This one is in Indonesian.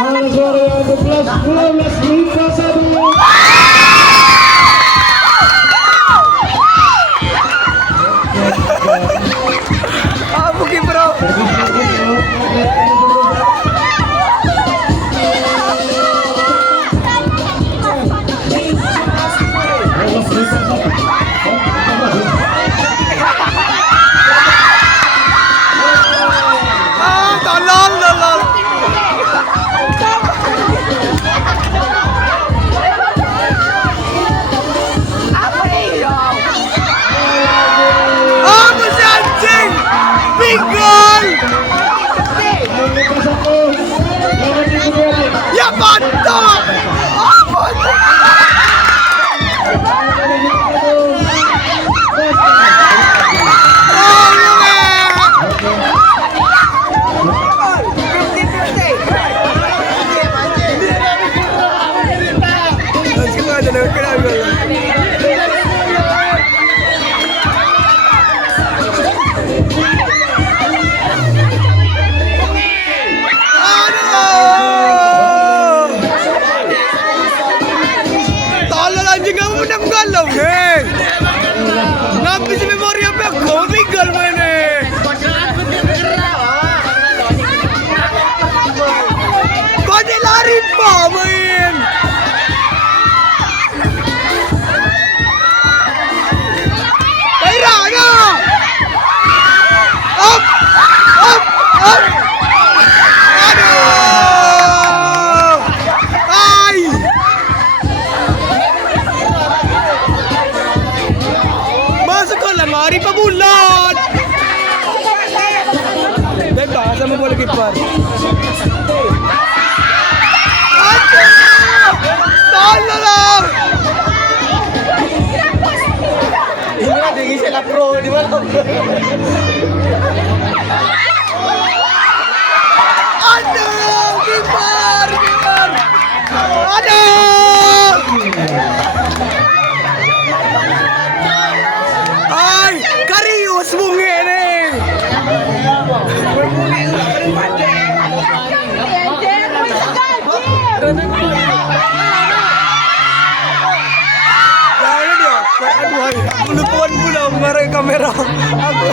Mana suara yang ke-12 Mika 1. Mungkin bro. Tolong. Apa sih anjing? Pinggul! Ya mantap! Ngapain sih memori apa yang kau tinggal mana? Kau dia lari pa main. Kairana. Up. Aduh. Ay. Lemari pa bulat. Dahil baka sa mga kiper. Talo lang! Hindi na, di sila pro, di ba? Aduh! Kiper! Aduh! Ay! Karius bunga nih! Jangan dia, aduh, lupakan pula marah kamera. Aku.